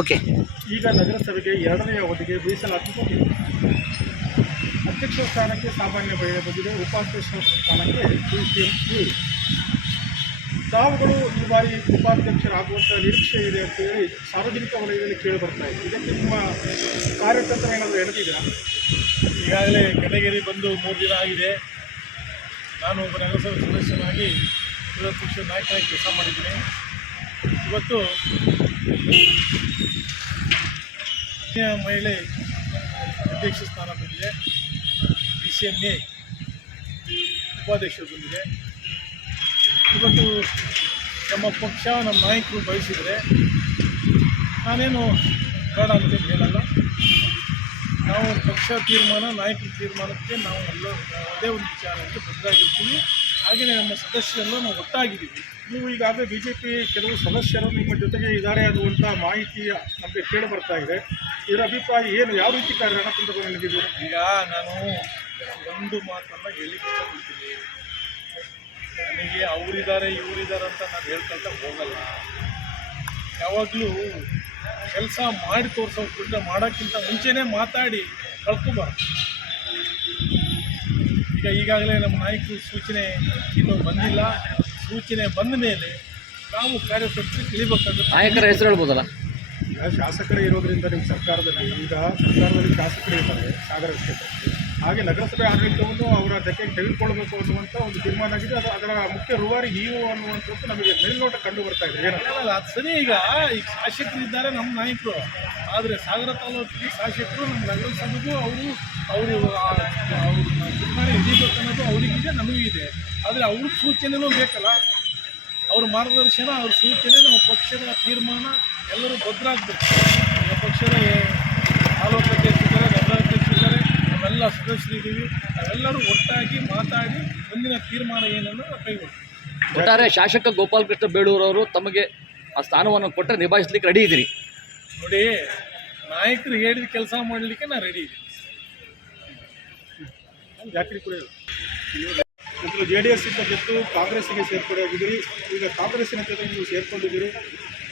Okay. ಈಗ ನಗರಸಭೆಗೆ 2ನೇ ಅವಧಿಗೆ ಮೀಸಲಾತಿ ಅಧ್ಯಕ್ಷ ಸ್ಥಾನಕ್ಕೆ ಸಾಮಾನ್ಯ ಮಹಿಳೆ ಬಂದಿದೆ, ಉಪಾಧ್ಯಕ್ಷ ಸ್ಥಾನಕ್ಕೆ PCM. ತಾವುಗಳು ಈ ಬಾರಿ ಉಪಾಧ್ಯಕ್ಷರಾಗುವಂಥ ನಿರೀಕ್ಷೆ ಇದೆ ಅಂತೇಳಿ ಸಾರ್ವಜನಿಕ ವಲಯದಲ್ಲಿ ಕೇಳಿ ಬರ್ತಾ ಇದೆ. ಇದಕ್ಕೆ ನಿಮ್ಮ ಕಾರ್ಯತಂತ್ರ ಏನಾದರೂ ಎಳೆದಿದ್ದೀರಾ? ಈಗಾಗಲೇ ಕೆಟಗೇರಿ ಬಂದು 3 ದಿನ ಆಗಿದೆ. ನಾನು ಒಬ್ಬ ನಗರಸಭೆ ಸದಸ್ಯನಾಗಿ ವಿರೋಧ ಪಕ್ಷದ ನಾಯಕನಾಗಿ ಕೆಲಸ ಮಾಡಿದ್ದೀನಿ. ಇವತ್ತು ಮಹಿಳೆ ಅಧ್ಯಕ್ಷ ಸ್ಥಾನ ಬಂದಿದೆ, PCMA ಉಪಾಧ್ಯಕ್ಷರು ಬಂದಿದೆ. ಇವತ್ತು ನಮ್ಮ ಪಕ್ಷ ನಮ್ಮ ನಾಯಕರು ಬಯಸಿದರೆ ನಾನೇನು ಬೇಡ ಅಂತ ಹೇಳಲ್ಲ. ನಾವು ಪಕ್ಷ ತೀರ್ಮಾನ, ನಾಯಕರ ತೀರ್ಮಾನಕ್ಕೆ ನಾವು ಅದೇ ಒಂದು ವಿಚಾರಕ್ಕೆ ಬದ್ಧರಾಗಿರ್ತೀವಿ. ಹಾಗೆಯೇ ನಮ್ಮ ಸದಸ್ಯರೆಲ್ಲ ನಾವು ಒಟ್ಟಾಗಿದ್ದೀವಿ. ನೀವು ಈಗಾಗಲೇ BJP ಕೆಲವು ಸದಸ್ಯರು ನಿಮ್ಮ ಜೊತೆಗೆ ಇದ್ದಾರೆ ಅನ್ನುವಂಥ ಮಾಹಿತಿ ನಮಗೆ ಕೇಳಿ ಬರ್ತಾ ಇದೆ. ಇದರ ಅಭಿಪ್ರಾಯ ಏನು, ಯಾವ ರೀತಿ ರಣತಂತ್ರಗಳು ನಡೆದಿದೆ? ಈಗ ನಾನು ಒಂದು ಮಾತನ್ನು ಹೇಳಲಿಕ್ಕೆ ಇಷ್ಟಪಡ್ತೀನಿ. ನನಗೆ ಅವರಿದ್ದಾರೆ ಇವರಿದ್ದಾರೆ ಅಂತ ನಾನು ಹೇಳ್ಕೊಳ್ತಾ ಹೋಗಲ್ಲ. ಯಾವಾಗಲೂ ಕೆಲಸ ಮಾಡಿ ತೋರಿಸೋದು ಬಿಟ್ಟರೆ ಮಾಡೋಕ್ಕಿಂತ ಮುಂಚೆನೇ ಮಾತಾಡಿ ಕಳ್ಕೊಬಾರ್ದು. ಈಗಾಗಲೇ ನಮ್ಮ ನಾಯಕರು ಸೂಚನೆ ಇನ್ನೂ ಬಂದಿಲ್ಲ. ಸೂಚನೆ ಬಂದ ಮೇಲೆ ನಾವು ಕಾರ್ಯತಂತ್ರ ತಿಳಿಬೇಕಾಗುತ್ತೆ. ನಾಯಕರ ಹೆಸರು ಹೇಳ್ಬೋದಲ್ಲ? ಈಗ ಶಾಸಕರೇ ಇರೋದ್ರಿಂದ ನಿಮ್ಮ ಸರ್ಕಾರದಲ್ಲಿ ಶಾಸಕರೇ ಇದ್ದಾರೆ ಸಾಗರ ಕ್ಷೇತ್ರಕ್ಕೆ. ಹಾಗೆ ನಗರಸಭೆ ಆಡಳಿತವನ್ನು ಅವರ ಜೊತೆಗೆ ತೆಗೆದುಕೊಳ್ಬೇಕು ಅನ್ನುವಂಥ ಒಂದು ತೀರ್ಮಾನ ಆಗಿದೆ. ಅದರ ಮುಖ್ಯ ರೂವಾರಿ ನೀವು ಅನ್ನುವಂಥದ್ದು ನಮಗೆ ಮೇಲ್ನೋಟ ಕಂಡು ಬರ್ತಾ ಇದೆ. ಏನಲ್ಲ ಅದು ಸರಿ. ಈಗ ಶಾಸಕರು ಇದ್ದಾರೆ ನಮ್ಮ ನಾಯಕರು, ಆದರೆ ಸಾಗರ ತಾಲೂಕಿಗೆ ಶಾಸಕರು ನಮ್ಮ ನಗರಸಭೆಗೂ ಅವರು ತೀರ್ಮಾನ ಹಿಡಿಬೇಕು ಅನ್ನೋದು ಅವರಿಗಿದೆ, ನಮಗೂ ಇದೆ. ಆದರೆ ಅವ್ರ ಸೂಚನೆಯೂ ಬೇಕಲ್ಲ, ಅವ್ರ ಮಾರ್ಗದರ್ಶನ, ಅವ್ರ ಸೂಚನೆ, ನಮ್ಮ ಪಕ್ಷದ ತೀರ್ಮಾನ ಎಲ್ಲರೂ ಭದ್ರಾಗಬೇಕು. ನಮ್ಮ ಪಕ್ಷದ ತಾಲೂಕು ಅಧ್ಯಕ್ಷರಿದ್ದಾರೆ, ನಗರಾಧ್ಯಕ್ಷರಿದ್ದಾರೆ, ನಾವೆಲ್ಲ ಸದಸ್ಯರಿದ್ದೀವಿ. ನಾವೆಲ್ಲರೂ ಒಟ್ಟಾಗಿ ಮಾತಾಡಿ ಮುಂದಿನ ತೀರ್ಮಾನ ಏನನ್ನು ಕೈಗೊಳ್ತೀವಿ. ಒಟ್ಟಾರೆ ಶಾಸಕ ಗೋಪಾಲಕೃಷ್ಣ ಬೇಳೂರವರು ತಮಗೆ ಆ ಸ್ಥಾನವನ್ನು ಕೊಟ್ಟರೆ ನಿಭಾಯಿಸಲಿಕ್ಕೆ ರೆಡಿ ಇದ್ದೀರಿ? ನೋಡಿ, ನಾಯಕರು ಹೇಳಿದ ಕೆಲಸ ಮಾಡಲಿಕ್ಕೆ ನಾನು ರೆಡಿ ಇದ್ದೀನಿ. ಜಾತ್ರೆ ಕೂಡ ಮೊದಲು JDS ಇಂದ ಗೆದ್ದು ಕಾಂಗ್ರೆಸ್ಸಿಗೆ ಸೇರ್ಪಡೆ ಆಗಿದ್ದೀರಿ. ಈಗ ಕಾಂಗ್ರೆಸ್ಸಿನ ಜೊತೆ ನೀವು ಸೇರ್ಕೊಂಡಿದ್ದೀರಿ.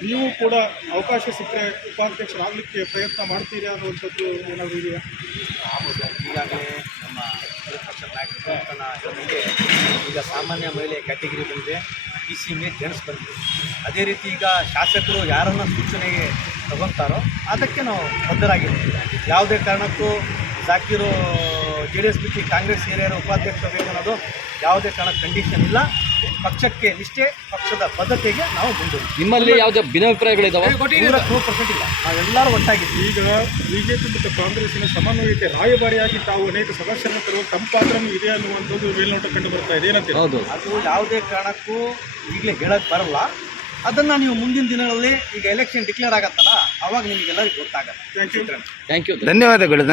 ನೀವು ಕೂಡ ಅವಕಾಶ ಸಿಕ್ಕರೆ ಉಪಾಧ್ಯಕ್ಷರಾಗಲಿಕ್ಕೆ ಪ್ರಯತ್ನ ಮಾಡ್ತೀರಿ ಅನ್ನುವಂಥದ್ದು ಏನಾದರೂ ಇದೆಯಾ? ಈಗಾಗಲೇ ನಮ್ಮ ವಿರೋಧ ಪಕ್ಷದ ನಾಯಕರು ಈಗ ಸಾಮಾನ್ಯ ಮಹಿಳೆ ಕ್ಯಾಟಗಿರಿ ಬಂದಿದೆ, PCMA ಜೆಂಟ್ಸ್ ಬಂದಿದೆ. ಅದೇ ರೀತಿ ಈಗ ಶಾಸಕರು ಯಾರನ್ನು ಸೂಚನೆಗೆ ತಗೊತಾರೋ ಅದಕ್ಕೆ ನಾವು ಬದ್ಧರಾಗಿರ್ತೀವಿ. ಯಾವುದೇ ಕಾರಣಕ್ಕೂ ಜಾಕೀರು JDS ಬಿಟ್ಟು ಕಾಂಗ್ರೆಸ್ ಹಿರಿಯರ ಉಪಾಧ್ಯಕ್ಷ ಬೇಕು ಅನ್ನೋದು ಯಾವುದೇ ಕಾರಣ ಕಂಡೀಷನ್ ಇಲ್ಲ. ಪಕ್ಷಕ್ಕೆ ನಿಷ್ಠೆ, ಪಕ್ಷದ ಬದ್ಧತೆಗೆ ನಾವು ಮುಂದೆ. ನಿಮ್ಮಲ್ಲಿ ಯಾವುದೇ ಭಿನ್ನಾಭಿಪ್ರಾಯಗಳಿದ್ದಾವೆ? 100% ಇಲ್ಲ. ನಾವೆಲ್ಲರೂ ಒಟ್ಟಾಗಿದ್ದೀವಿ. ಈಗ BJP ಮತ್ತು ಕಾಂಗ್ರೆಸ್ಸಿನ ಸಮನ್ವಯತೆ ರಾಯಭಾರಿಯಾಗಿ ತಾವು ಅನೇಕ ಸದಸ್ಯರನ್ನು ತರುವ ತಮ್ಮ ಪಾತ್ರನೂ ಇದೆ ಅನ್ನುವಂಥದ್ದು ಮೇಲ್ನೋಟ ಕಂಡು ಬರ್ತಾ ಇದೆ. ಏನಂತ? ಹೌದು, ಅದು ಯಾವುದೇ ಕಾರಣಕ್ಕೂ ಈಗಲೇ ಹೇಳಕ್ಕೆ ಬರಲ್ಲ. ಅದನ್ನು ನೀವು ಮುಂದಿನ ದಿನಗಳಲ್ಲಿ ಈಗ ಎಲೆಕ್ಷನ್ ಡಿಕ್ಲೇರ್ ಆಗತ್ತಲ್ಲ, ಅವಾಗ ನಿಮಗೆಲ್ಲರಿಗೂ ಗೊತ್ತಾಗತ್ತೆ. Thank you. ಧನ್ಯವಾದಗಳು.